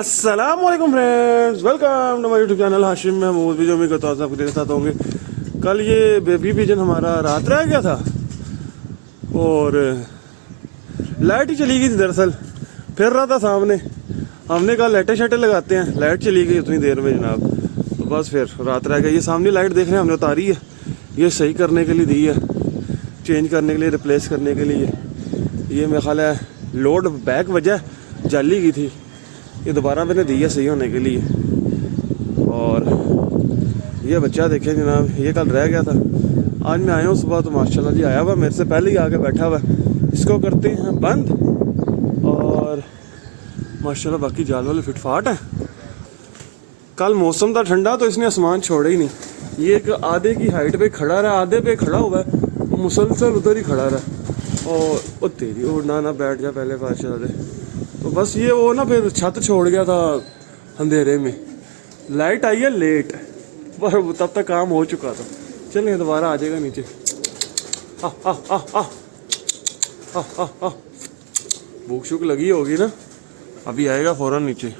अस्सलाम वालेकुम friends, welcome to my YouTube channel Hashim Mahmood. भी जो मैं करता हूँ आपको देख साथ होंगे। कल ये बेबी पिजन हमारा रात रह गया था और लाइट ही चली गई थी। दरअसल फिर रहा था सामने, हमने कहा लाइटें शाइटें लगाते हैं, लाइट चली गई उतनी देर में जनाब। तो बस फिर रात रह गया। ये सामने लाइट देख रहे हैं हमने उतारी है, ये सही करने के लिए दी है, चेंज करने के लिए, रिप्लेस करने के लिए। ये मेरा ख्याल है लोड बैक वजह जाली गई थी, ये दोबारा मैंने दी है सही होने के लिए। और ये बच्चा देखें जनाब, ये कल रह गया था, आज मैं आया हूँ सुबह तो माशाल्लाह जी आया हुआ, मेरे से पहले ही आके बैठा हुआ। इसको करते हैं बंद और माशाल्लाह बाकी जाल वाले फिटफाट हैं। कल मौसम था ठंडा तो इसने आसमान छोड़ा ही नहीं। ये एक आधे की हाइट पे खड़ा रहा, आधे पे खड़ा हुआ है और मुसलसल उधर ही खड़ा रहा। और ओ तेरी उड़ना ना बैठ जा पहले बादशाह दे। तो बस ये वो ना फिर छत छोड़ गया था अंधेरे में, लाइट आई है लेट, पर तब तक काम हो चुका था। चलिए दोबारा आ जाएगा नीचे। भूख शूख लगी होगी ना, अभी आएगा फ़ौरन नीचे।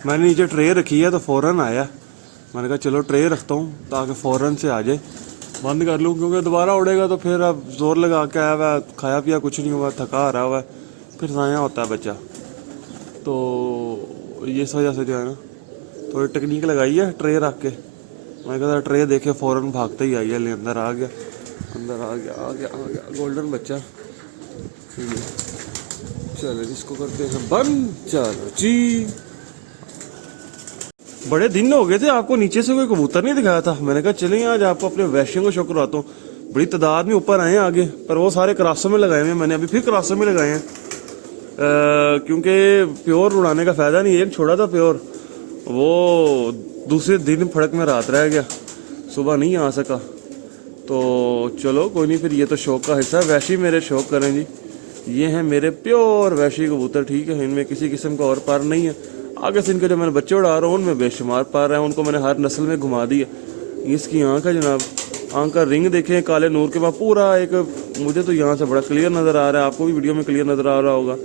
मैंने नीचे ट्रे रखी है तो फ़ौरन आया। मैंने कहा चलो ट्रे रखता हूँ ताकि फ़ौरन से आ जाए, बंद कर लूँ, क्योंकि दोबारा उड़ेगा तो फिर अब ज़ोर लगा के आया हुआ, खाया पिया कुछ नहीं हुआ, थका आ रहा हुआ, फिर ज़ाया होता है बच्चा। तो ये इस वजह से जो है ना थोड़ी टेक्निक लगाई है ट्रे रख के। मैं कहता ट्रे देखे फ़ौरन भागते ही आई है, ले अंदर आ गया, अंदर आ गया, आ गया, आ गया, गोल्डन बच्चा। चलो इसको करते हैं बंद। चलो जी, बड़े दिन हो गए थे आपको नीचे से कोई कबूतर नहीं दिखाया था। मैंने कहा चलें आज आपको अपने वैश्यों को शो करवाता हूँ। बड़ी तादाद में ऊपर आए हैं आगे, पर वो सारे क्रासों में लगाए हुए हैं। मैंने अभी फिर क्रासों में लगाए हैं, क्योंकि प्योर उड़ाने का फ़ायदा नहीं। एक छोड़ा था प्योर, वो दूसरे दिन फड़क में रात रह गया, सुबह नहीं आ सका। तो चलो कोई नहीं, फिर ये तो शौक का हिस्सा है। वैशी मेरे शौक करें जी, ये हैं मेरे प्योर वैशी कबूतर, ठीक है। इनमें किसी किस्म का और पर नहीं है। आगे से इनके जो मैंने बच्चे उड़ा रहा हूँ उनमें बेशुमार पर हैं, उनको मैंने हर नस्ल में घुमा दिया। इसकी आँख है जनाब, आँख का रिंग देखें काले नूर के बाद पूरा एक, मुझे तो यहाँ से बड़ा क्लियर नज़र आ रहा है, आपको भी वीडियो में क्लियर नज़र आ रहा होगा।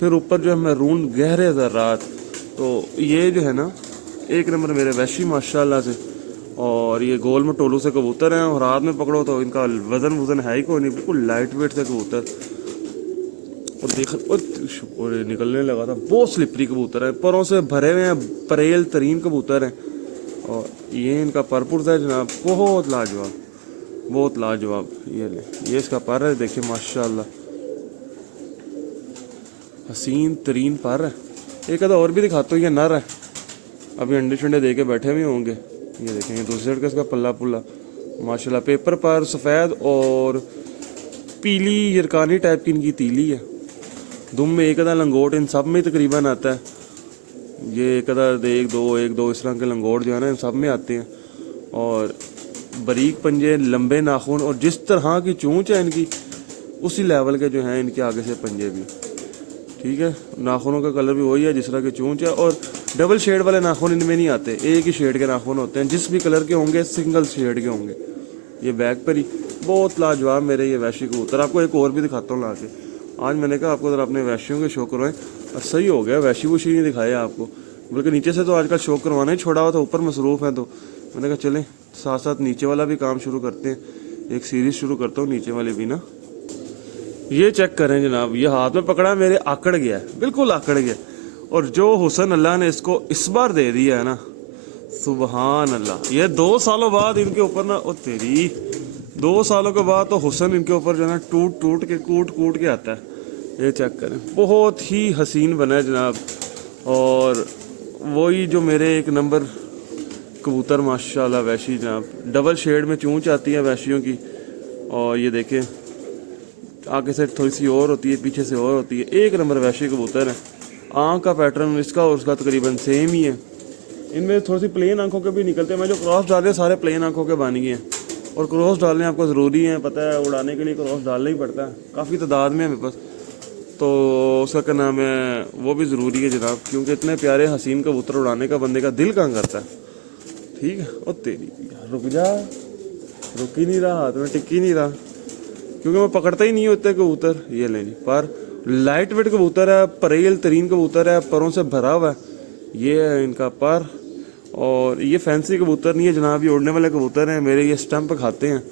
फिर ऊपर जो है मैरून गहरे ज़रात। तो ये जो है ना एक नंबर मेरे वैशी माशाल्लाह से। और ये गोल में टोलू से कबूतर हैं, और हाथ में पकड़ो तो इनका वज़न है ही कोई नहीं, बिल्कुल लाइट वेट से कबूतर। और देख और निकलने लगा था, बहुत स्लिपरी कबूतर है, परों से भरे हुए हैं, परेल तरीन कबूतर हैं। और ये इनका परपुर है जनाब, बहुत लाजवाब, बहुत लाजवाब। ये ले, ये इसका पर है, देखिए माशाल्लाह हसीन तरीन पर है। एक आधा और भी दिखाता हूँ, ये नर है, अभी अंडे शंडे दे के बैठे हुए होंगे। ये देखेंगे दूसरी साइड का इसका पल्ला पुल्ला माशाल्लाह, पेपर पर सफ़ेद और पीली यरकानी टाइप की इनकी तीली है। दुम में एक आधा लंगोट इन सब में तकरीबन आता है। ये एक आधा एक दो इस तरह के लंगोट जो है ना इन सब में आते हैं। और बारीक पंजे, लंबे नाखून, और जिस तरह की चोंच है इनकी उसी लेवल के जो हैं इनके आगे से पंजे भी, ठीक है। नाखूनों का कलर भी वही है जिस तरह की चोंच है। और डबल शेड वाले नाखून इनमें नहीं आते, एक ही शेड के नाखून होते हैं, जिस भी कलर के होंगे सिंगल शेड के होंगे। ये बैक पर ही बहुत लाजवाब मेरे ये वैशी कबूतर। आपको एक और भी दिखाता हूँ ला के। आज मैंने कहा आपको ज़रा अपने वैशियों के शो करवाएं, और सही हो गया, वैशी वूशी नहीं दिखाया आपको, बल्कि नीचे से तो आजकल शो करवाना ही छोड़ा हुआ था, ऊपर मसरूफ़ है। तो मैंने कहा चलें साथ साथ नीचे वाला भी काम शुरू करते हैं, एक सीरीज़ शुरू करता हूँ नीचे वाले भी ना। ये चेक करें जनाब, ये हाथ में पकड़ा मेरे, आकड़ गया है, बिल्कुल आकड़ गया। और जो हुसन अल्लाह ने इसको इस बार दे दिया है ना, सुबहान अल्लाह। ये 2 सालों बाद इनके ऊपर ना, ओ तेरी 2 सालों के बाद तो हुसन इनके ऊपर जो है ना टूट टूट के कूट के आता है। ये चेक करें, बहुत ही हसीन बना है जनाब। और वही जो मेरे एक नंबर कबूतर माशाल्लाह वैशी जनाब, डबल शेड में चूंच आती है वैशियों की। और ये देखें आगे से थोड़ी सी और होती है, पीछे से और होती है, एक नंबर वैशी कबूतर है। आँख का पैटर्न इसका और उसका तकरीबन सेम ही है। इनमें थोड़ी सी प्लेन आंखों के भी निकलते हैं। मैं जो क्रॉस डाले सारे प्लेन आंखों के बन गए हैं, और क्रॉस डालने आपको ज़रूरी है, पता है, उड़ाने के लिए क्रॉस डालना ही पड़ता है, काफ़ी तादाद में है मेरे पास। तो उसका क्या नाम है, वो भी ज़रूरी है जनाब, क्योंकि इतने प्यारे हसीन कबूतर उड़ाने का बंदे का दिल कहाँ करता है, ठीक है। और तेरी रुक जा, रुक ही नहीं रहा, हाथ में टिक ही नहीं रहा, क्योंकि मैं पकड़ता ही नहीं होते कबूतर। ये ले जी, पर लाइट वेट कबूतर है, परेल तरीन कबूतर है, परों से भरा हुआ है। ये है इनका पर। और ये फैंसी कबूतर नहीं है जनाब, ये उड़ने वाले कबूतर हैं मेरे, ये स्टंप खाते हैं,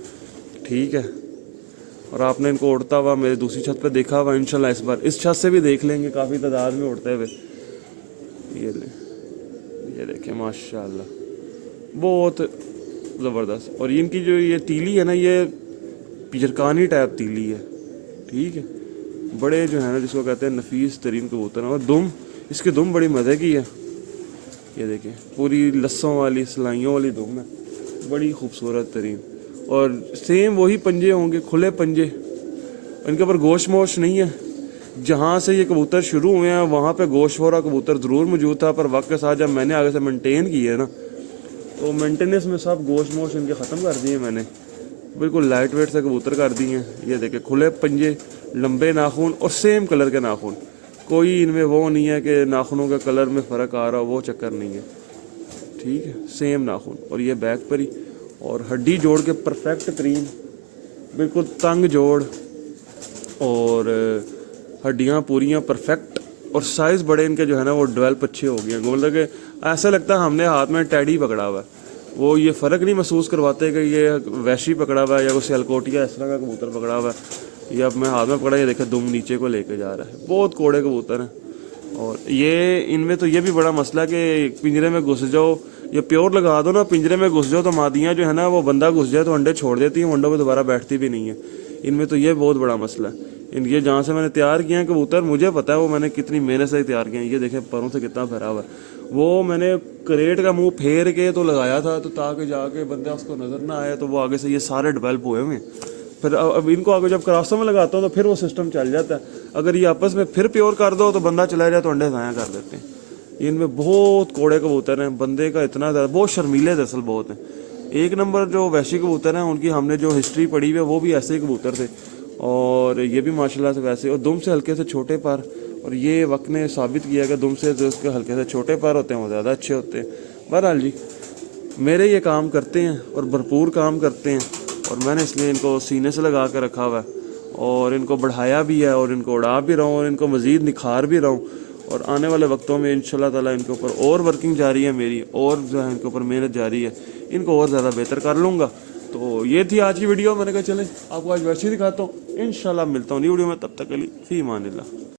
ठीक है। और आपने इनको उड़ता हुआ मेरे दूसरी छत पे देखा हुआ, इंशाल्लाह इस बार इस छत से भी देख लेंगे काफ़ी तादाद में उड़ते हुए। ये देखें माशाल्लाह, बहुत ज़बरदस्त। और इनकी जो ये तीली है ना, ये पिजरकानी टाइप तीली है, ठीक है। बड़े जो है ना, जिसको कहते हैं नफीस तरीन कबूतर है। और दुम, इसकी दुम बड़ी मज़े की है, ये देखें पूरी लस्सों वाली सिलाइयों वाली दुम है, बड़ी खूबसूरत तरीन। और सेम वही पंजे होंगे, खुले पंजे, इनके ऊपर गोश मोश नहीं है। जहाँ से ये कबूतर शुरू हुए हैं वहाँ पे गोश वाला कबूतर ज़रूर मौजूद था, पर वक्त के साथ जब मैंने आगे से मेंटेन किया है ना, तो मेंटेनेंस में सब गोश मोश इनके ख़त्म कर दिए मैंने, बिल्कुल लाइट वेट से कबूतर कर दिए हैं। ये देखें खुले पंजे, लंबे नाखून और सेम कलर के नाखून, कोई इनमें वो नहीं है कि नाखूनों के कलर में फ़र्क आ रहा हो, वो चक्कर नहीं है, ठीक है। सेम नाखून। और ये बैक पर ही, और हड्डी जोड़ के परफेक्ट तरीन, बिल्कुल तंग जोड़, और हड्डियाँ पूरियाँ परफेक्ट। और साइज़ बड़े इनके जो है ना, वो डेवलप अच्छे हो गए हैं। मतलब कि ऐसा लगता है हमने हाथ में टैडी पकड़ा हुआ है, वो ये फ़र्क नहीं महसूस करवाते कि ये वैशी पकड़ा हुआ है या कोई सियालकोटिया इस तरह का कबूतर पकड़ा हुआ है। ये अब मैं हाथ में पकड़ा, ये देखे दुम नीचे को लेके जा रहा है, बहुत कोड़े कबूतर हैं। और ये इनमें तो ये भी बड़ा मसला कि पिंजरे में घुस जाओ, ये प्योर लगा दो ना, पिंजरे में घुस जाओ तो मादियाँ जो है ना, वो बंदा घुस जाए तो अंडे छोड़ देती हैं, अंडों पे दोबारा बैठती भी नहीं है। इनमें तो ये बहुत बड़ा मसला है। ये जहाँ से मैंने तैयार किए हैं कबूतर, मुझे पता है वो मैंने कितनी मेहनत से तैयार किए हैं। ये देखें परों से कितना भरा हुआ है, वो मैंने करेट का मुंह फेर के तो लगाया था, तो ताकि जाके बंदा उसको नज़र ना आए, तो वो आगे से ये सारे डेवलप हुए हुए हैं। फिर अब इनको आगे जब क्रासों में लगाता हूँ तो फिर वो सिस्टम चल जाता है। अगर ये आपस में फिर प्योर कर दो तो बंदा चला जाए तो अंडे ज़ाया कर देते हैं। इनमें बहुत कोड़े कबूतर हैं, बंदे का इतना ज़्यादा, बहुत शर्मीले दरअसल बहुत हैं। एक नंबर जो वैशी कबूतर हैं उनकी हमने जो हिस्ट्री पढ़ी हुई है, वो भी ऐसे ही कबूतर थे, और ये भी माशाल्लाह से वैसे। और दुम से हल्के से छोटे पर, और ये वक्त ने साबित किया कि दुम से जो उसके हल्के से छोटे पर होते हैं वो ज़्यादा अच्छे होते हैं। बहरहाल जी, मेरे ये काम करते हैं और भरपूर काम करते हैं, और मैंने इसलिए इनको सीने से लगा कर रखा हुआ है, और इनको बढ़ाया भी है, और इनको उड़ा भी रहा हूँ, और इनको मज़ीद निखार भी रहा हूँ। और आने वाले वक्तों में इंशाल्लाह ताला इनके ऊपर और वर्किंग जारी है मेरी, और जो है इनके ऊपर मेहनत जारी है, इनको और ज़्यादा बेहतर कर लूँगा। तो ये थी आज की वीडियो। मैंने कहा चले आपको आज वैसे ही दिखाता हूँ, इंशाल्लाह मिलता हूँ नई वीडियो में, तब तक के लिए फ़ी अमानिल्लाह।